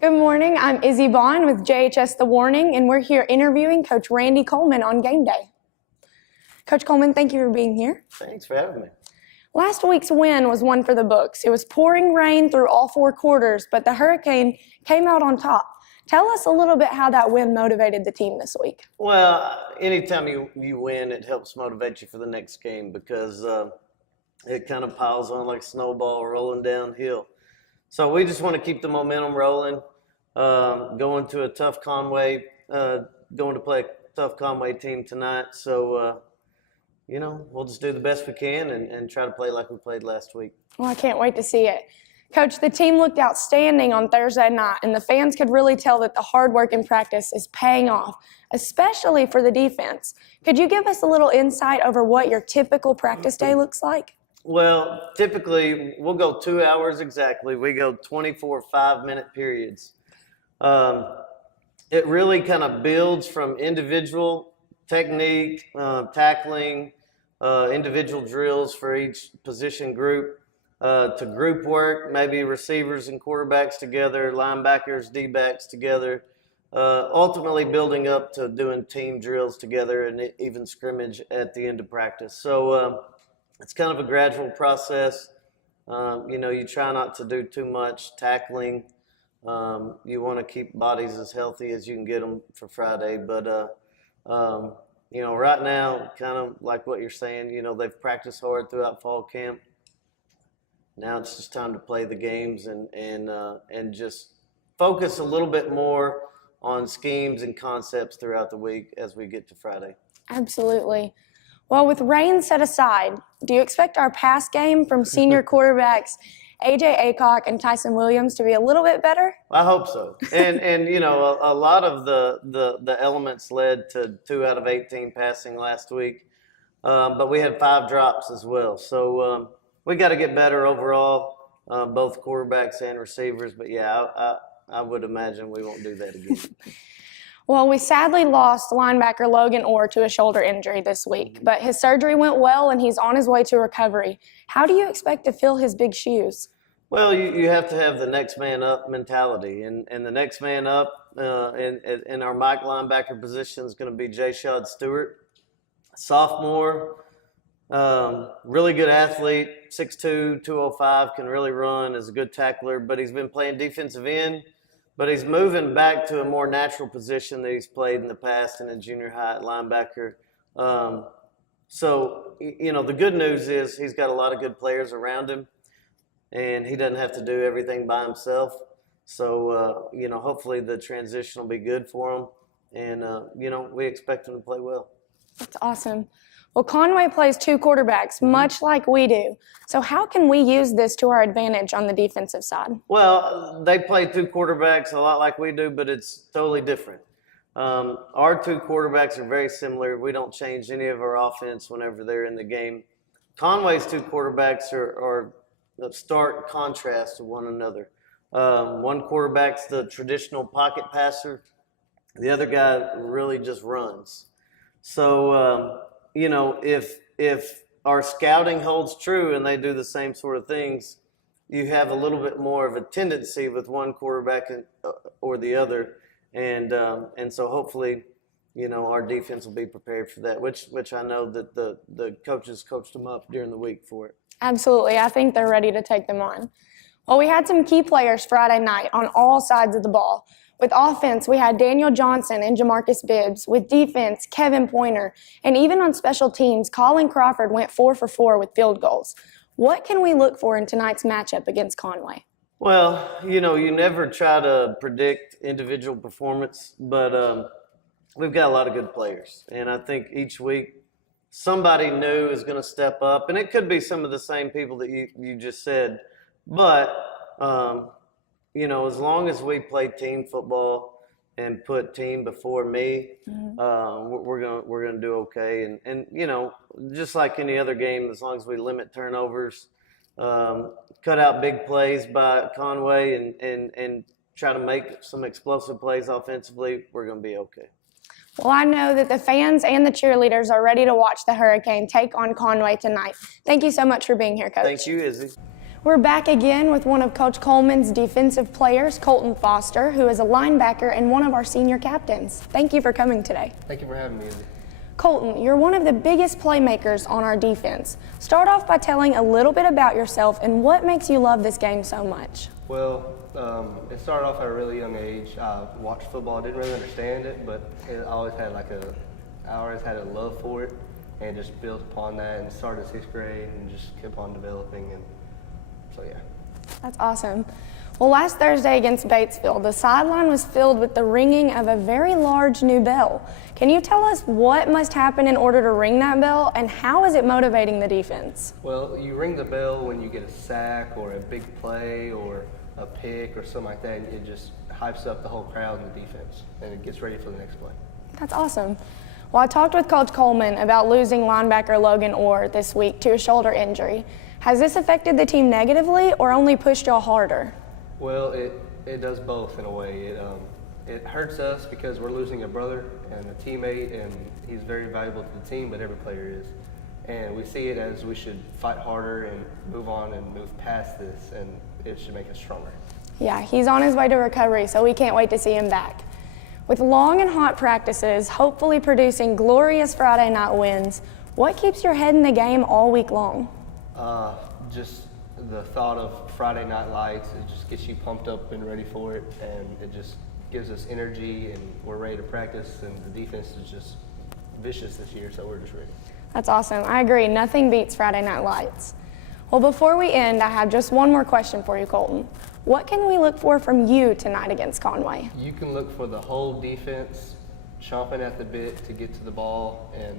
Good morning, I'm Izzy Bond with JHS The Warning, and we're here interviewing Coach Randy Coleman on game day. Coach Coleman, thank you for being here. Thanks for having me. Last week's win was one for the books. It was pouring rain through all four quarters, but the Hurricane came out on top. Tell us a little bit how that win motivated the team this week. Well, anytime you win, it helps motivate you for the next game because it kind of piles on like a snowball rolling downhill. So we just want to keep the momentum rolling. Going to a tough Conway, going to play a tough Conway team tonight. So, we'll just do the best we can and try to play like we played last week. Well, I can't wait to see it. Coach, the team looked outstanding on Thursday night, and the fans could really tell that the hard work in practice is paying off, especially for the defense. Could you give us a little insight over what your typical practice day looks like? Well, typically we'll go 2 hours exactly. We go 24 5-minute periods. It really kind of builds from individual technique, tackling, individual drills for each position group, to group work, maybe receivers and quarterbacks together, linebackers, D-backs together, ultimately building up to doing team drills together and even scrimmage at the end of practice. So it's kind of a gradual process. You try not to do too much tackling. You want to keep bodies as healthy as you can get them for Friday. But, right now, kind of like what you're saying, they've practiced hard throughout fall camp. Now it's just time to play the games and just focus a little bit more on schemes and concepts throughout the week as we get to Friday. Absolutely. Well, with rain set aside, do you expect our pass game from senior quarterbacks A.J. Aycock and Tyson Williams to be a little bit better? I hope so. And a lot of the elements led to 2 out of 18 passing last week, but we had 5 drops as well. So we got to get better overall, both quarterbacks and receivers. But, yeah, I would imagine we won't do that again. Well, we sadly lost linebacker Logan Orr to a shoulder injury this week, but his surgery went well and he's on his way to recovery. How do you expect to fill his big shoes? Well, you have to have the next man up mentality, and the next man up in our Mike linebacker position is going to be Jayshad Stewart, sophomore, really good athlete, 6'2", 205, can really run, is a good tackler, but he's been playing defensive end, but he's moving back to a more natural position that he's played in the past in a junior high at linebacker. So, the good news is he's got a lot of good players around him, and he doesn't have to do everything by himself. So, hopefully the transition will be good for him, and, we expect him to play well. That's awesome. Well, Conway plays 2 quarterbacks, much like we do. So how can we use this to our advantage on the defensive side? Well, they play 2 quarterbacks a lot like we do, but it's totally different. Our 2 quarterbacks are very similar. We don't change any of our offense whenever they're in the game. Conway's 2 quarterbacks are a stark contrast to one another. One quarterback's the traditional pocket passer. The other guy really just runs. So, if our scouting holds true and they do the same sort of things, you have a little bit more of a tendency with one quarterback or the other, and so hopefully, our defense will be prepared for that, which I know that the coaches coached them up during the week for it. Absolutely, I think they're ready to take them on. Well, we had some key players Friday night on all sides of the ball. With offense, we had Daniel Johnson and Jamarcus Bibbs. With defense, Kevin Pointer. And even on special teams, Colin Crawford went 4 for 4 with field goals. What can we look for in tonight's matchup against Conway? Well, you never try to predict individual performance, but we've got a lot of good players. And I think each week somebody new is going to step up. And it could be some of the same people that you just said. But as long as we play team football and put team before me, we're gonna do okay. And just like any other game, as long as we limit turnovers, cut out big plays by Conway, and try to make some explosive plays offensively, we're gonna be okay. Well, I know that the fans and the cheerleaders are ready to watch the Hurricane take on Conway tonight. Thank you so much for being here, Coach. Thank you, Izzy. We're back again with one of Coach Coleman's defensive players, Colton Foster, who is a linebacker and one of our senior captains. Thank you for coming today. Thank you for having me, Izzy. Colton, you're one of the biggest playmakers on our defense. Start off by telling a little bit about yourself and what makes you love this game so much. Well, it started off at a really young age. I watched football, didn't really understand it, but I always had a love for it, and just built upon that and started 6th grade and just kept on developing, and so yeah. That's awesome. Well, last Thursday against Batesville, the sideline was filled with the ringing of a very large new bell. Can you tell us what must happen in order to ring that bell, and how is it motivating the defense? Well, you ring the bell when you get a sack or a big play or a pick or something like that, and it just hypes up the whole crowd in the defense, and it gets ready for the next play. That's awesome. Well, I talked with Coach Coleman about losing linebacker Logan Orr this week to a shoulder injury. Has this affected the team negatively or only pushed y'all harder? Well, it does both in a way. It hurts us because we're losing a brother and a teammate, and he's very valuable to the team, but every player is. And we see it as we should fight harder and move on and move past this, and it should make us stronger. Yeah, he's on his way to recovery, so we can't wait to see him back. With long and hot practices, hopefully producing glorious Friday night wins, what keeps your head in the game all week long? Just the thought of Friday Night Lights, it just gets you pumped up and ready for it, and it just gives us energy, and we're ready to practice, and the defense is just vicious this year, so we're just ready. That's awesome. I agree. Nothing beats Friday Night Lights. Well, before we end, I have just one more question for you, Colton. What can we look for from you tonight against Conway? You can look for the whole defense chomping at the bit to get to the ball and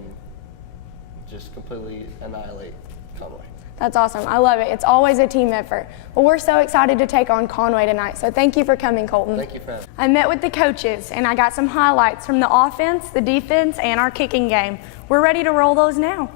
just completely annihilate Conway. That's awesome. I love it. It's always a team effort. Well, we're so excited to take on Conway tonight, so thank you for coming, Colton. Thank you for having me. I met with the coaches, and I got some highlights from the offense, the defense, and our kicking game. We're ready to roll those now.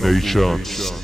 Nation.